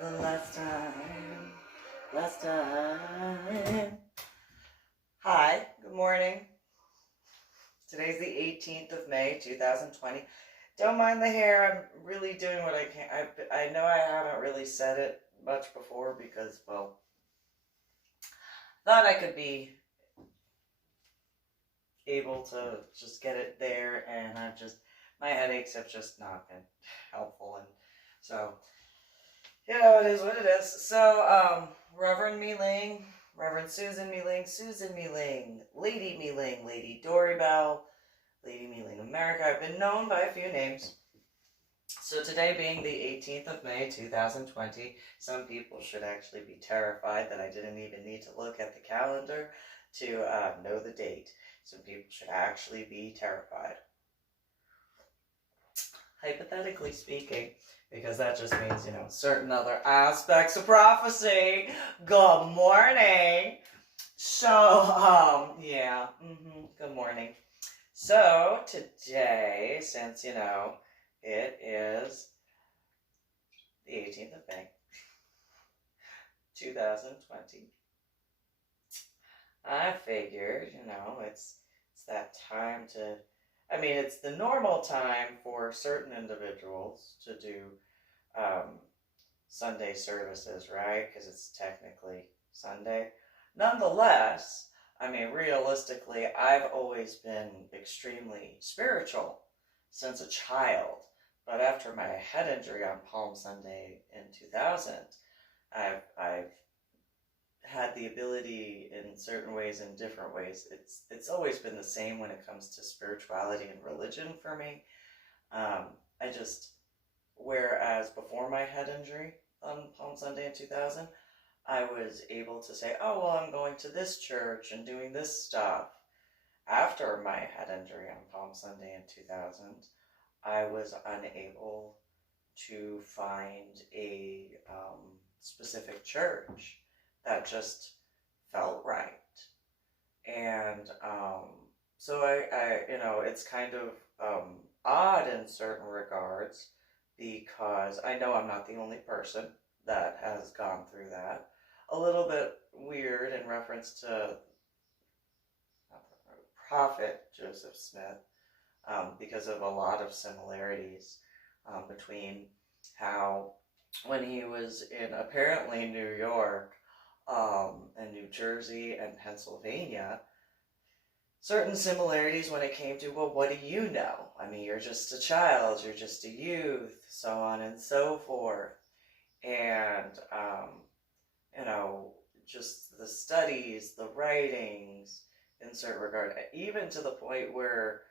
The last time. Hi, good morning. Today's the 18th of May, 2020. Don't mind the hair, I'm really doing what I can. I know I haven't really said it much before because, well, thought I could be able to just get it there, and my headaches have just not been helpful, and so, it is what it is. So, Reverend MeeLing, Reverend Susan MeeLing, Lady Dori, Belle, Lady MeeLing America. I've been known by a few names. So today being the 18th of May, 2020, some people should actually be terrified that I didn't even need to look at the calendar to know the date. Some people should actually be terrified. Hypothetically speaking, because that just means, certain other aspects of prophecy. Good morning. So, good morning. So, today, since, it is the 18th of May, 2020, I figured, it's that time to, it's the normal time for certain individuals to do Sunday services, right? Because it's technically Sunday. Nonetheless, realistically, I've always been extremed spiritual since a child. But after my head injury on Palm Sunday in 2000, I've had the ability in certain ways and different ways. It's always been the same when it comes to spirituality and religion for me. Whereas before my head injury on Palm Sunday in 2000, I was able to say, oh, well, I'm going to this church and doing this stuff. After my head injury on Palm Sunday in 2000, I was unable to find a specific church that just felt right. And so it's kind of odd in certain regards, because I know I'm not the only person that has gone through that. A little bit weird in reference to Prophet Joseph Smith, because of a lot of similarities between how, when he was in apparently New York and New Jersey and Pennsylvania, certain similarities when it came to, well, what do you know? You're just a child, you're just a youth, so on and so forth. And, just the studies, the writings, in certain regard, even to the point where,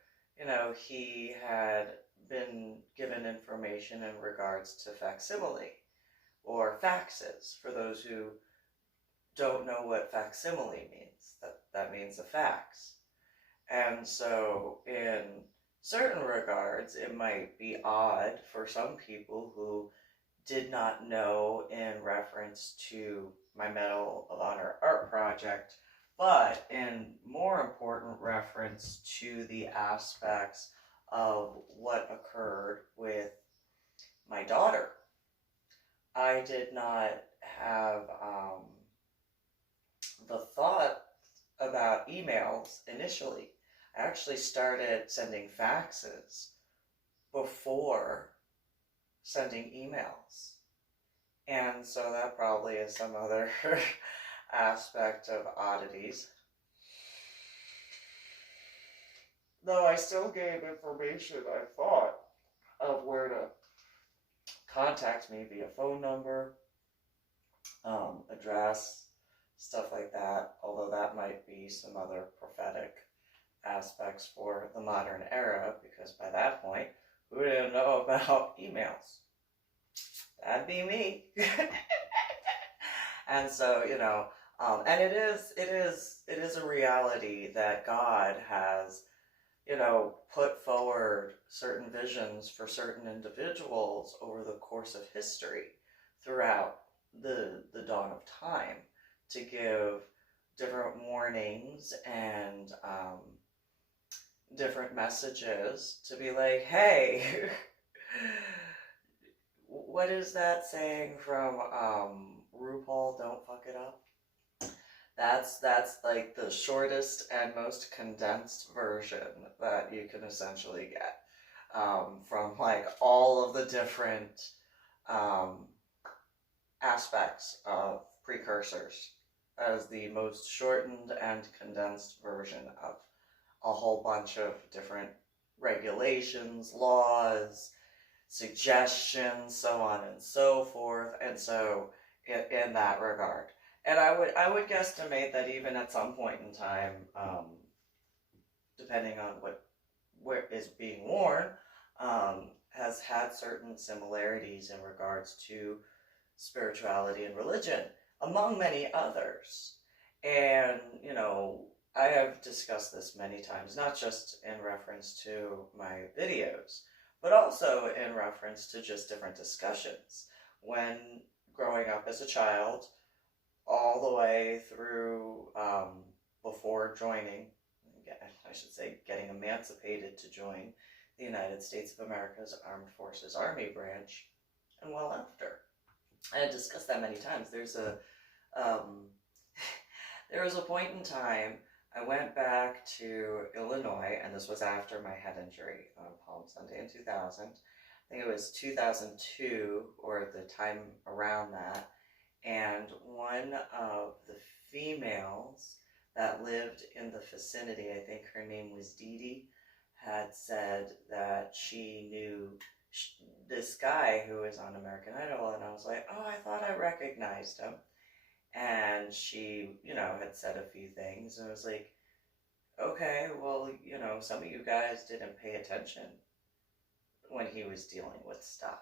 he had been given information in regards to facsimile, or faxes, for those who don't know what facsimile means. That means a fax. And so, in certain regards, it might be odd for some people who did not know in reference to my Medal of Honor art project, but in more important reference to the aspects of what occurred with my daughter. I did not have the thought about emails initially. I actually started sending faxes before sending emails. And so that probably is some other aspect of oddities. Though I still gave information, I thought, of where to contact me via phone number, address, stuff like that, although that might be some other prophetic aspects for the modern era, because by that point, who didn't know about emails? That'd be me. And so, and it is a reality that God has, put forward certain visions for certain individuals over the course of history throughout the dawn of time, to give different warnings and different messages to be like, hey, what is that saying from RuPaul, Don't Fuck It Up? That's like the shortest and most condensed version that you can essentially get from like all of the different aspects of precursors as the most shortened and condensed version of a whole bunch of different regulations, laws, suggestions, so on and so forth. And so in that regard. And I would guesstimate that even at some point in time, depending on where is being worn, has had certain similarities in regards to spirituality and religion, among many others. And, you know, I have discussed this many times, not just in reference to my videos, but also in reference to just different discussions. When growing up as a child, all the way through before joining, I should say getting emancipated to join the United States of America's Armed Forces Army branch, and well after. I had discussed that many times. There was a point in time I went back to Illinois, and this was after my head injury on Palm Sunday in 2000. I think it was 2002 or the time around that. And one of the females that lived in the vicinity, I think her name was Dee Dee, had said that she knew this guy who was on American Idol, and I was like, oh, I thought I recognized him. And she, you know, had said a few things, and I was like, okay, well, you know, some of you guys didn't pay attention when he was dealing with stuff.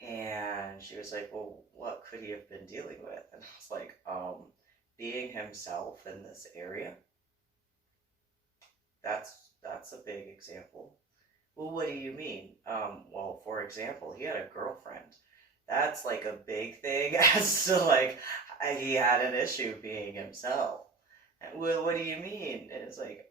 And she was like, well, what could he have been dealing with? And I was like, being himself in this area. That's a big example. Well, what do you mean? Well, for example, he had a girlfriend. That's like a big thing as to like, he had an issue being himself. And, well, what do you mean? And it's like,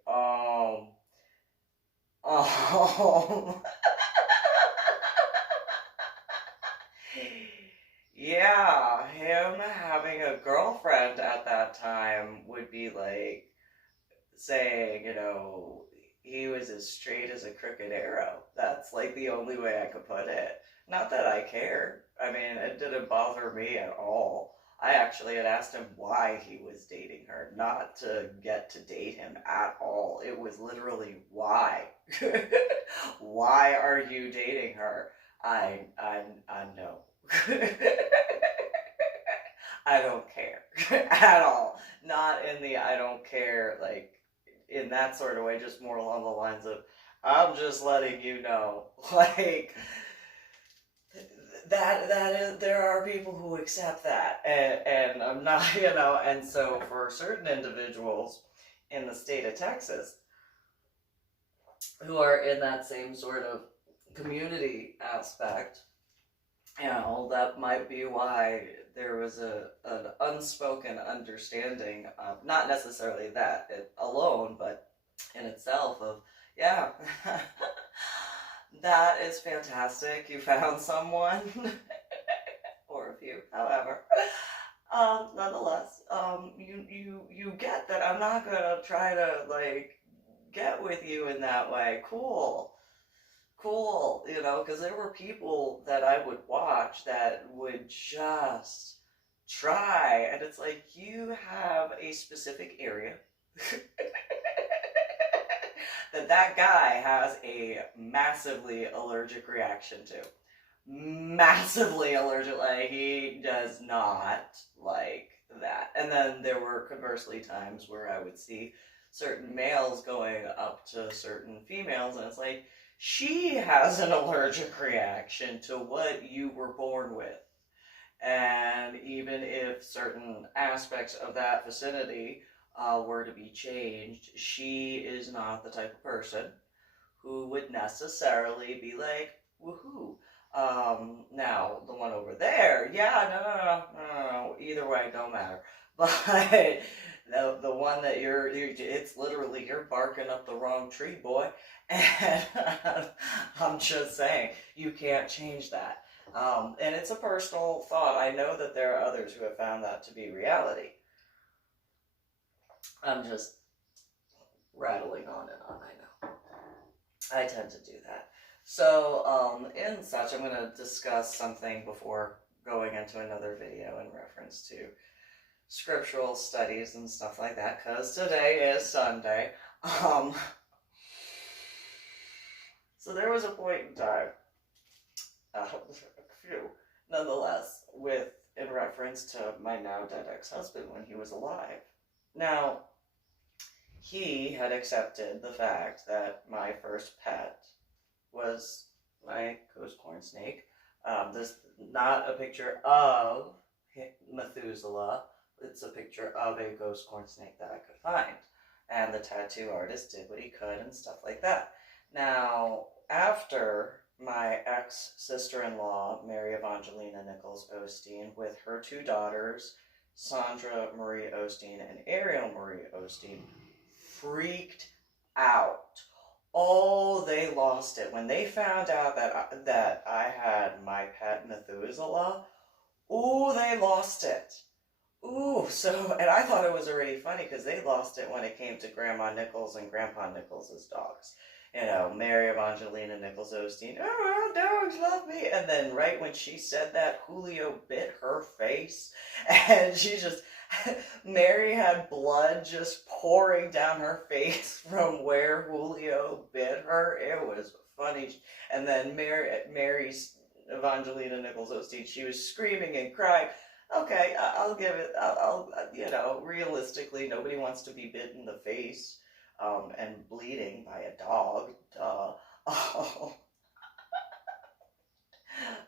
yeah, him having a girlfriend at that time would be like saying, you know, he was as straight as a crooked arrow. That's like the only way I could put it. Not that I cared. I mean, it didn't bother me at all. I actually had asked him why he was dating her, not to get to date him at all. It was literally why. Why are you dating her? I know. I don't care at all. Not in the I don't care, like, in that sort of way, just more along the lines of, I'm just letting you know, like, that is, there are people who accept that, and I'm not, you know, and so for certain individuals in the state of Texas who are in that same sort of community aspect, you know, that might be why there was an unspoken understanding of, not necessarily that alone, but in itself of, yeah, that is fantastic, you found someone, or a few, however. Nonetheless, you get that I'm not gonna try to, like, get with you in that way. Cool, you know, because there were people that I would watch that would just try, and it's like, you have a specific area that guy has a massively allergic reaction to. Massively allergic, like, he does not like that. And then there were conversely times where I would see certain males going up to certain females, and it's like, she has an allergic reaction to what you were born with. And even if certain aspects of that vicinity were to be changed, she is not the type of person who would necessarily be like, woohoo. Now, the one over there, yeah, no, either way, don't matter. But the one that it's literally, you're barking up the wrong tree, boy. And I'm just saying, you can't change that. And it's a personal thought. I know that there are others who have found that to be reality. I'm just rattling on and on, I know. I tend to do that. So, in such, I'm going to discuss something before going into another video in reference to scriptural studies and stuff like that, because today is Sunday. So there was a point in time, a few, nonetheless, in reference to my now dead ex-husband when he was alive. Now, he had accepted the fact that my first pet was my ghost corn snake. This not a picture of Methuselah. It's a picture of a ghost corn snake that I could find. And the tattoo artist did what he could and stuff like that. Now, after my ex-sister-in-law, Mary Evongelina Nichols Osteen, with her two daughters, Sondra Marie Osteen and Ariel Marie Osteen, freaked out. Oh, they lost it. When they found out that I had my pet Methuselah, ooh, they lost it. Ooh, and I thought it was already funny because they lost it when it came to Grandma Nichols and Grandpa Nichols' dogs. You know, Mary Evongelina Nichols Osteen, oh, dogs love me. And then right when she said that, Julio bit her face. And Mary had blood just pouring down her face from where Julio bit her. It was funny. And then Mary's Evangelina Nichols Osteen, she was screaming and crying. Okay, I'll give it, realistically, nobody wants to be bit in the face and bleeding by a dog. Duh.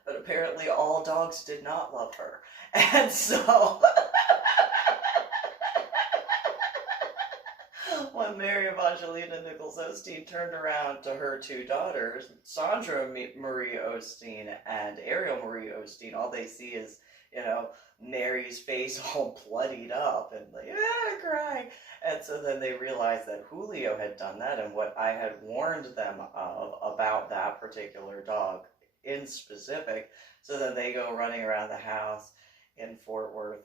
But apparently all dogs did not love her. And so, when Mary Evongelina Nichols Osteen turned around to her two daughters, Sondra Marie Osteen and Ariel Marie Osteen, all they see is, Mary's face all bloodied up and crying. And so then they realized that Julio had done that and what I had warned them of about that particular dog in specific. So then they go running around the house in Fort Worth.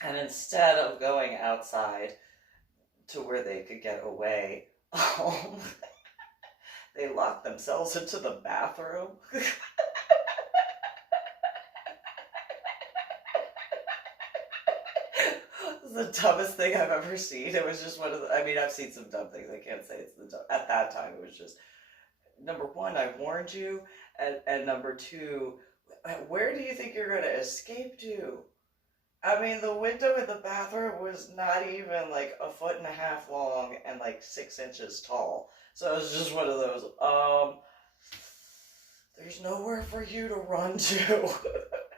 And instead of going outside to where they could get away, they locked themselves into the bathroom. The dumbest thing I've ever seen. It was just one of the, I've seen some dumb things. I can't say it's the dumb. At that time, it was just, number one, I warned you, and number two, where do you think you're going to escape to? The window in the bathroom was not even like 1.5 feet long and like 6 inches tall. So it was just one of those, there's nowhere for you to run to.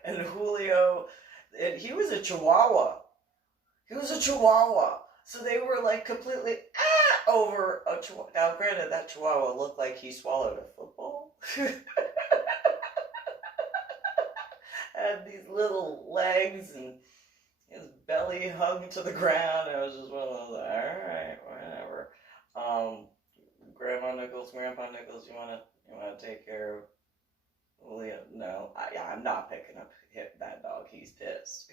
And Julio, and he was a Chihuahua. He was a Chihuahua. So they were like completely over a Chihuahua. Now, granted, that Chihuahua looked like he swallowed a football. Had these little legs and his belly hung to the ground. It was just one of those, alright, whatever. Grandma Nichols, Grandpa Nichols, you wanna take care of Julio? No, I'm not picking up that dog. He's pissed.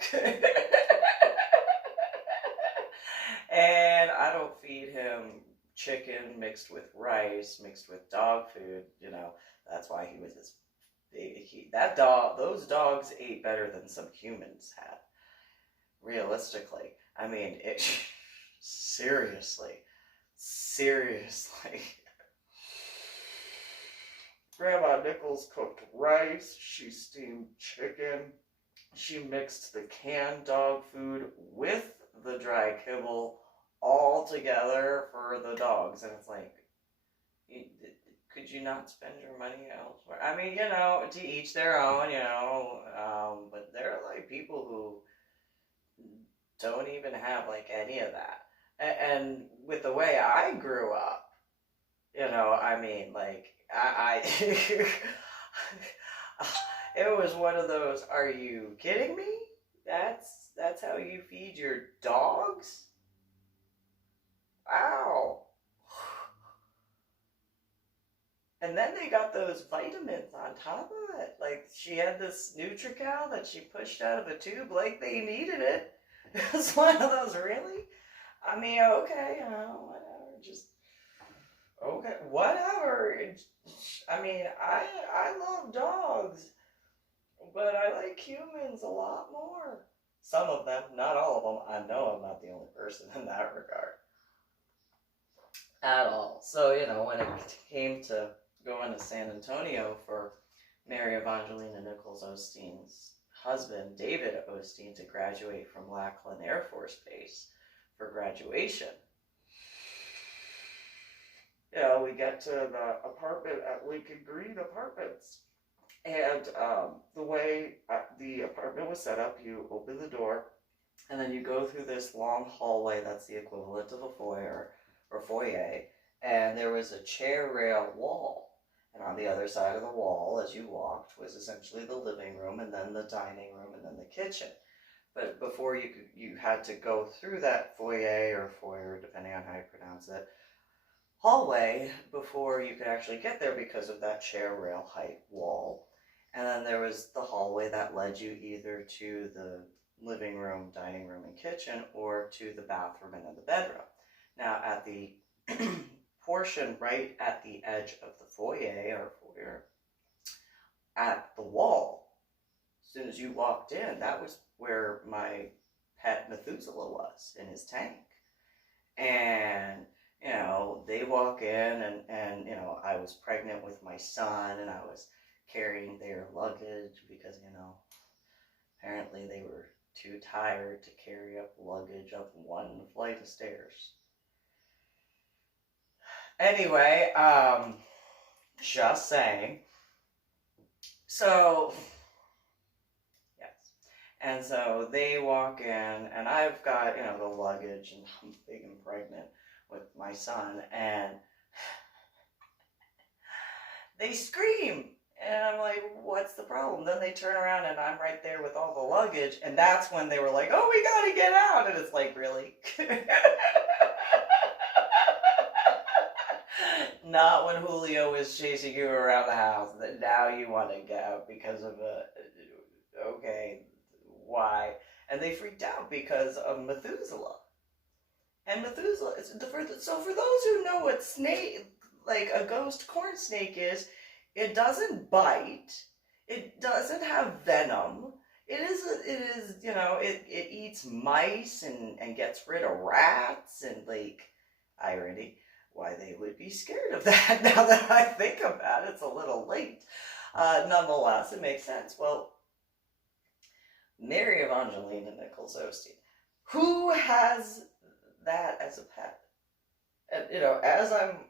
And I don't feed him chicken mixed with rice, mixed with dog food. That's why he was this big. Those dogs ate better than some humans had. Realistically, seriously. Grandma Nichols cooked rice. She steamed chicken. She mixed the canned dog food with the dry kibble all together for the dogs. And it's like, could you not spend your money elsewhere? To each their own, but there are like people who don't even have like any of that. And with the way I grew up, I it was one of those, are you kidding me? That's how you feed your dogs? Wow. And then they got those vitamins on top of what? Like, she had this Nutri-Cal that she pushed out of a tube like they needed it. It was one of those, really? I mean, okay, whatever, just, okay, whatever. I mean, I love dogs, but I like humans a lot more. Some of them, not all of them. I know I'm not the only person in that regard. At all. So, when it came to going to San Antonio for Mary Evongelina Nichols Osteen's husband, David Osteen, to graduate from Lackland Air Force Base for graduation, we get to the apartment at Lincoln Green Apartments. And the way the apartment was set up, you open the door, and then you go through this long hallway that's the equivalent of a foyer, and there was a chair rail wall. And on the other side of the wall, as you walked, was essentially the living room, and then the dining room, and then the kitchen. But before you had to go through that foyer, depending on how you pronounce it, hallway, before you could actually get there because of that chair rail height wall. And then there was the hallway that led you either to the living room, dining room, and kitchen, or to the bathroom and then the bedroom. Now, at the portion right at the edge of the foyer, at the wall, as soon as you walked in, that was where my pet Methuselah was, in his tank. And they walk in, and I was pregnant with my son, and I was carrying their luggage because, apparently they were too tired to carry up luggage up one flight of stairs. Anyway, just saying. So, yes. And so they walk in, and I've got, the luggage, and I'm big and pregnant with my son, and they scream. And I'm like, what's the problem? Then they turn around, and I'm right there with all the luggage, and that's when they were like, oh, we gotta get out. And it's like, really? Not when Julio is chasing you around the house, that now you want to get out because of okay, why? And they freaked out because of Methuselah. And Methuselah, so for those who know what snake, like a ghost corn snake is, it doesn't bite, it doesn't have venom, it eats mice and gets rid of rats, and like, irony, why they would be scared of that now that I think about it. It's a little late. Nonetheless, it makes sense. Well, Mary Evongelina Nichols Osteen, who has that as a pet? And, as I'm,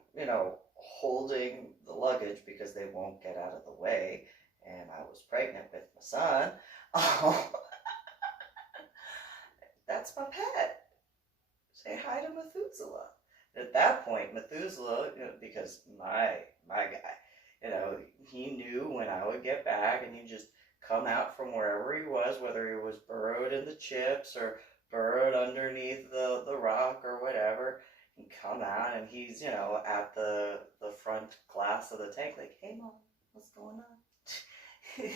holding the luggage because they won't get out of the way, and I was pregnant with my son, that's my pet. Say hi to Methuselah. At that point, Methuselah, because my guy, he knew when I would get back, and he'd just come out from wherever he was, whether he was burrowed in the chips or burrowed underneath the rock or whatever, he'd come out, and he's, at the front glass of the tank, like, hey, Mom, what's going on? Hey.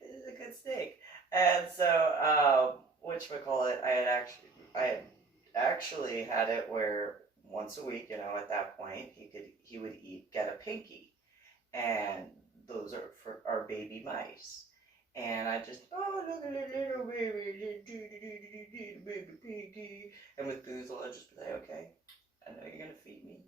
This is a good snake. And so, whatchamacallit, I had actually had it where once a week, at that point, he would get a pinky, and those are for our baby mice. And I just, oh, look at the little baby, baby pinky. And Methuselah just be like, okay, I know you're gonna feed me.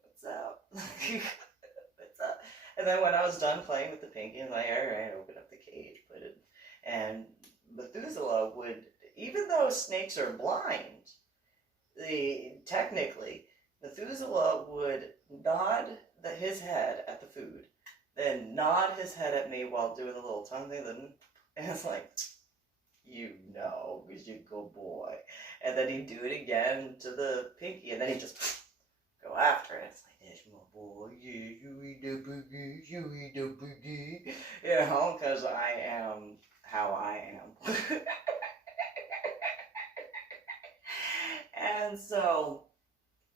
What's up? What's up? And then when I was done playing with the pinky, I was like, all right, open up the cage, put it, and Methuselah would, even though snakes are blind, technically, Methuselah would nod his head at the food, then nod his head at me while doing the little tongue thing, and it's like, because you're a good boy. And then he'd do it again to the pinky, and then he'd just go after it. It's like, there's my boy, yeah, you eat the pinky, you eat the pinky. Because I am how I am. And so,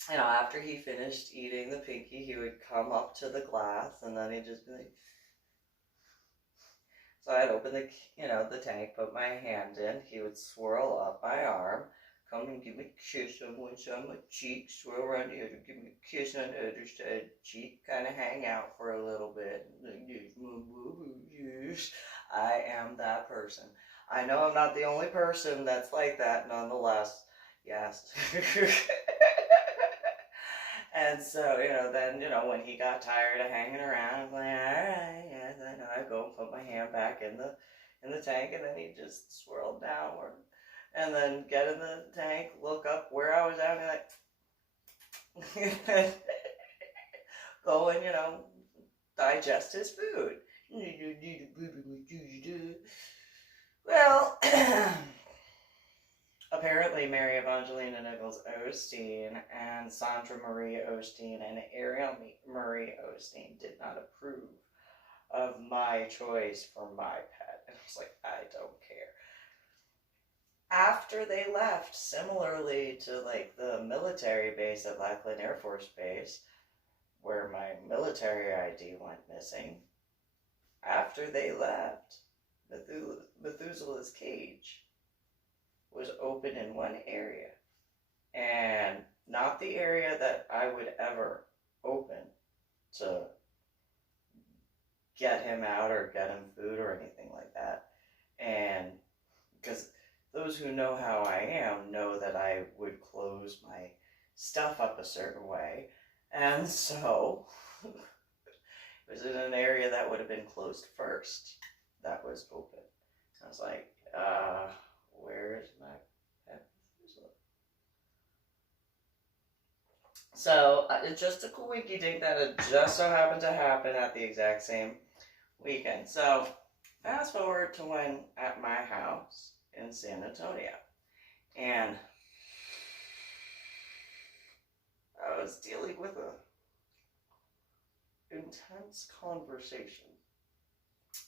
After he finished eating the pinky, he would come up to the glass, and then he'd just be like, so I'd open the tank, put my hand in, he would swirl up my arm, come and give me a kiss on one side of my cheek, swirl around the other, give me a kiss on the other side of the cheek, kind of hang out for a little bit. I am that person. I know I'm not the only person that's like that, nonetheless. Yes. And so, then, when he got tired of hanging around, I was like, all right, yeah, then I'd go and put my hand back in the tank, and then he'd just swirl downward. And then get in the tank, look up where I was at, and like, go and, digest his food. Well, apparently Mary Evongelina Nichols Osteen and Sondra Marie Osteen and Ariel Marie Osteen did not approve of my choice for my pet. And I was like, I don't care. After they left, similarly to like the military base at Lackland Air Force Base, where my military ID went missing, after they left, Methuselah's cage was open in one area, and not the area that I would ever open to get him out or get him food or anything like that. And because those who know how I am know that I would close my stuff up a certain way, and so it was in an area that would have been closed first that was open. I was like, where is my pet Methuselah? So it's just a coinky dink that it just so happened to happen at the exact same weekend. So fast forward to when at my house in San Antonio, and I was dealing with a intense conversation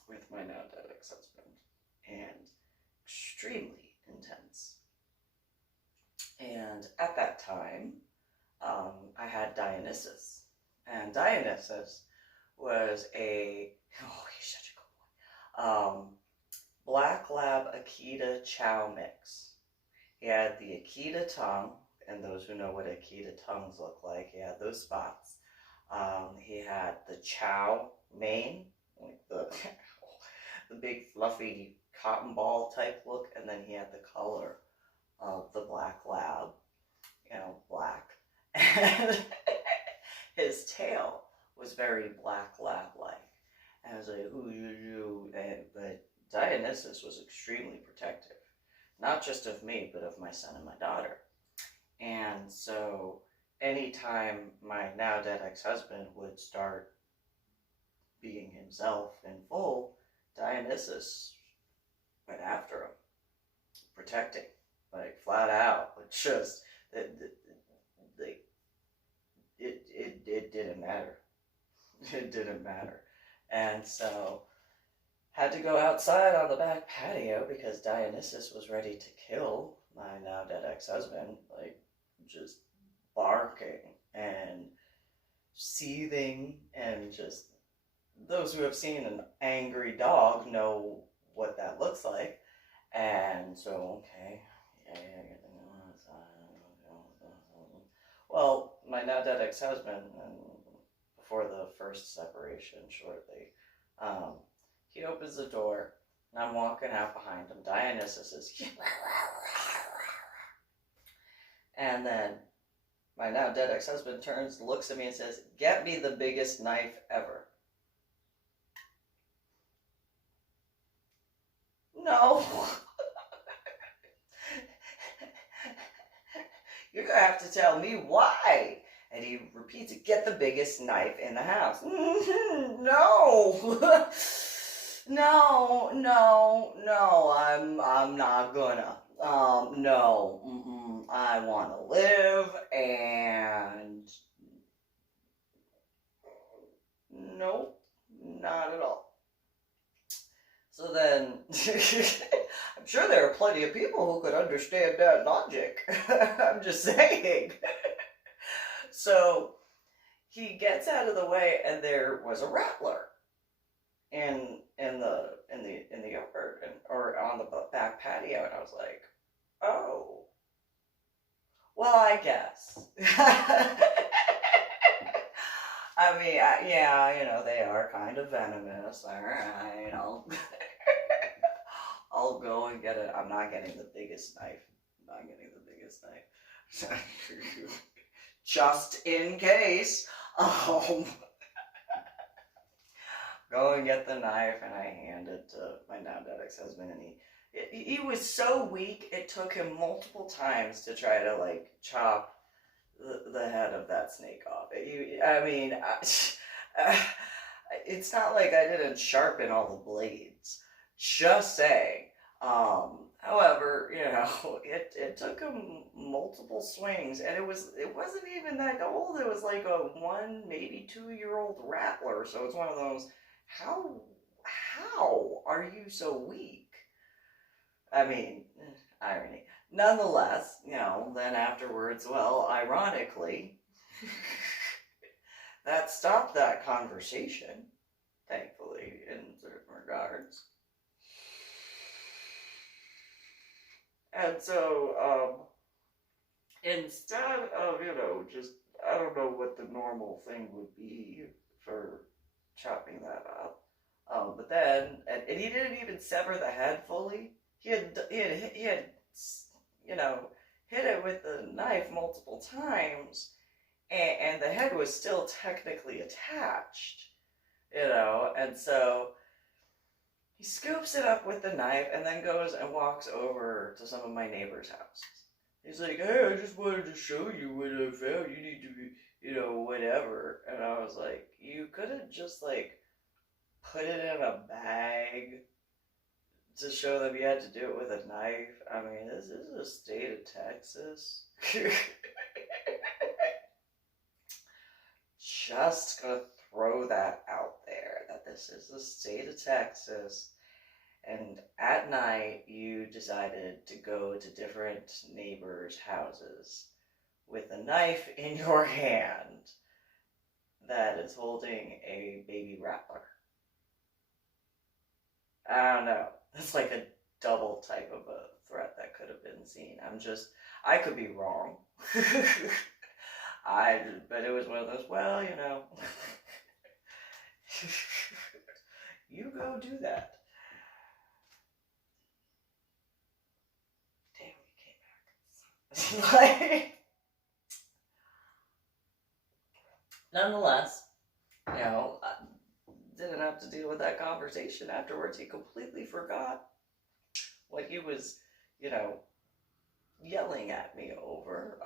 with my now dead ex-husband, and extremely intense. And at that time, I had Dionysus, and Dionysus was he's such a good one, Black Lab Akita Chow mix. He had the Akita tongue, and those who know what Akita tongues look like, he had those spots. He had the Chow mane, like the big fluffy cotton ball type look, and then he had the color of the Black Lab, black. And his tail was very Black Lab-like. And I was like, ooh, but Dionysus was extremely protective, not just of me, but of my son and my daughter. And so anytime my now dead ex-husband would start being himself in full, Dionysus went after him, protecting, like flat out. But just it didn't matter. It didn't matter. And so had to go outside on the back patio because Dionysus was ready to kill my now dead ex-husband, like just barking and seething, and just those who have seen an angry dog know what that looks like. And so, okay, well, my now dead ex-husband, and before the first separation shortly, he opens the door, and I'm walking out behind him. Dionysus is and then my now dead ex-husband turns, looks at me, and says, "Get me the biggest knife ever." No. You're going to have to tell me why. And he repeats it, "Get the biggest knife in the house." No. No, I'm not gonna. No, I want to live, and nope, not at all. So then, I'm sure there are plenty of people who could understand that logic. I'm just saying. So he gets out of the way, and there was a rattler in the yard, or on the back patio, and I was like, oh, well, I guess. I mean, yeah, they are kind of venomous. All right, I'll go and get it. I'm not getting the biggest knife. I'm not getting the biggest knife. Just in case. Go and get the knife, and I hand it to my now dead ex-husband, and he was so weak, it took him multiple times to try to, like, chop the head of that snake off. It's not like I didn't sharpen all the blades. Just saying. However, it took him multiple swings, and it wasn't even that old. It was like a 1, maybe 2-year-old rattler. So it's one of those, how are you so weak? I mean, irony. Nonetheless, then afterwards, well, ironically, that stopped that conversation, thankfully, in certain regards. And so, instead of, just, I don't know what the normal thing would be for chopping that up. But then, and he didn't even sever the head fully. He had hit it with the knife multiple times, and the head was still technically attached, and so he scoops it up with the knife and then goes and walks over to some of my neighbors' houses. He's like, hey, I just wanted to show you what I found. You need to, whatever. And I was like, you could have just, like, put it in a bag to show them you had to do it with a knife. I mean, this is the state of Texas. Just gonna throw that out there, that this is the state of Texas. And at night, you decided to go to different neighbors' houses with a knife in your hand that is holding a baby rattler. I don't know. That's like a double type of a threat that could have been seen. I could be wrong. But it was one of those, well, you go do that. Damn, we came back. Nonetheless, I didn't have to deal with that conversation afterwards. He completely forgot what he was, yelling at me over.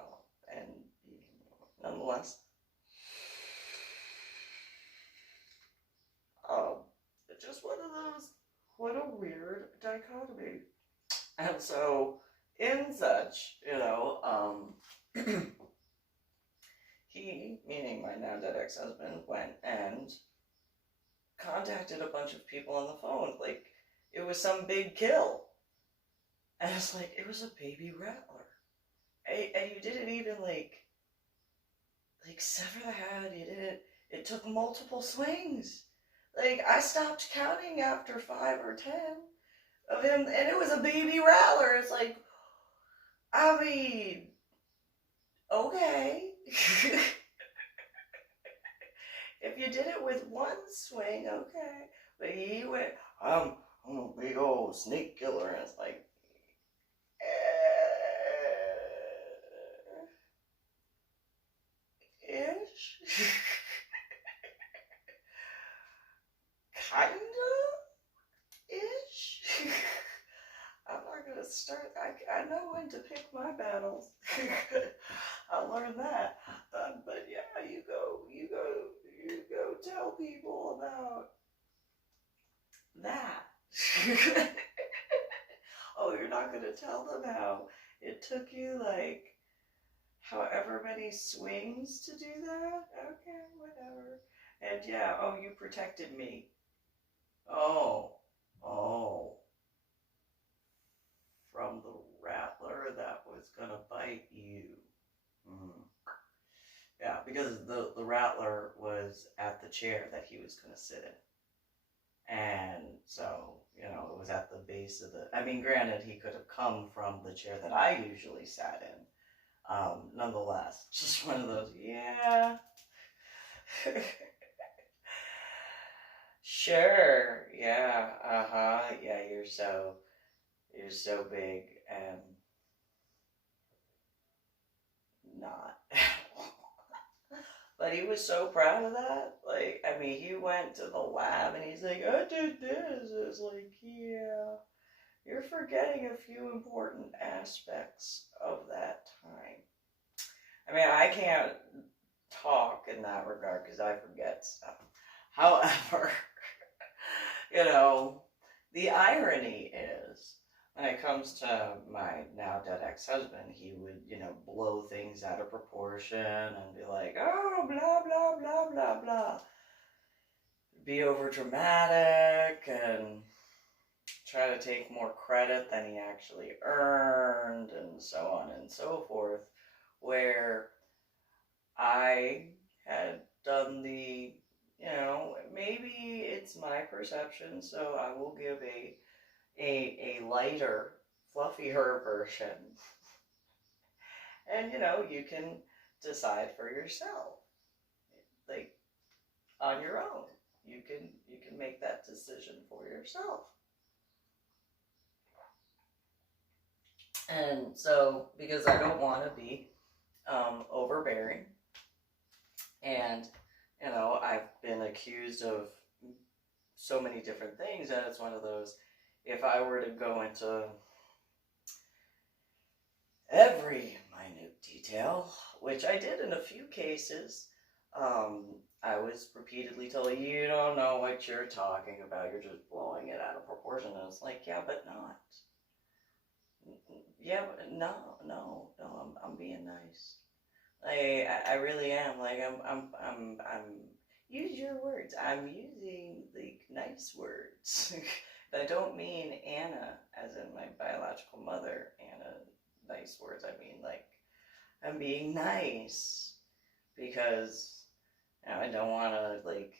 And nonetheless, just one of those, what a weird dichotomy. And so, in such, he, meaning my now dead ex-husband, went and contacted a bunch of people on the phone, like it was some big kill. And it's like, it was a baby rattler. And you didn't even, like sever the head. You didn't, it took multiple swings. Like, I stopped counting after 5 or 10 of him, and it was a baby rattler. It's like, I mean, okay. If you did it with one swing, okay. But he went, I'm a big old snake killer, and it's like, ish. Kinda ish. I'm not gonna start. I know when to pick my battles. I learned that. But yeah, you go tell people about that. Oh, you're not gonna tell them how it took you like however many swings to do that? Okay, whatever. And yeah, oh, you protected me. Oh. From the rattler that was gonna bite you. Yeah, because the rattler was at the chair that he was going to sit in. And so, you know, it was at the base of the. I mean, granted, he could have come from the chair that I usually sat in. Nonetheless, just one of those, yeah. Sure, yeah, uh-huh, yeah, you're so big and not. But he was so proud of that. Like, I mean, he went to the lab and he's like, I did this. It's like, yeah, you're forgetting a few important aspects of that time. I mean, I can't talk in that regard because I forget stuff. However, you know, the irony is when it comes to my now dead ex-husband, he would, you know, blow things out of proportion and be like, oh, blah, blah, blah, blah, blah. Be over dramatic and try to take more credit than he actually earned and so on and so forth, where I had done the, you know, maybe it's my perception, so I will give a lighter, fluffier version. And, you know, you can decide for yourself, like, on your own. You can make that decision for yourself. And so, because I don't want to be overbearing, and, you know, I've been accused of so many different things, and it's one of those, if I were to go into every minute detail, which I did in a few cases, I was repeatedly told, you don't know what you're talking about, you're just blowing it out of proportion. And it's like, yeah, but not. Yeah, but no, I'm being nice. I really am. Like, I'm use your words. I'm using the nice words. I don't mean Anna, as in my biological mother, Anna, nice words. I mean, like, I'm being nice because, you know, I don't want to, like,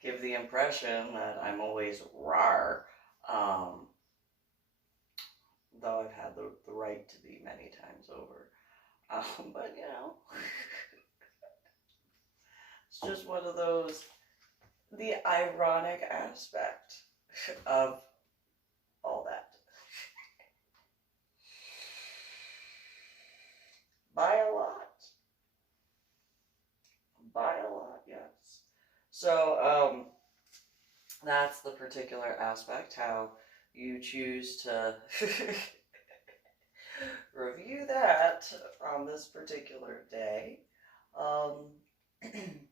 give the impression that I'm always rawr. Though I've had the right to be many times over. But, you know, it's just one of those, the ironic aspect of all that. By a lot, yes. So, that's the particular aspect, how you choose to review that on this particular day. It's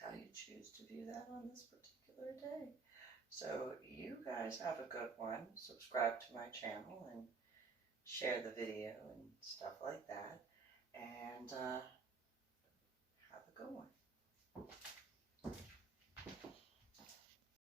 how you choose to view that on this particular day. So you guys have a good one. Subscribe to my channel and share the video and stuff like that. And have a good one.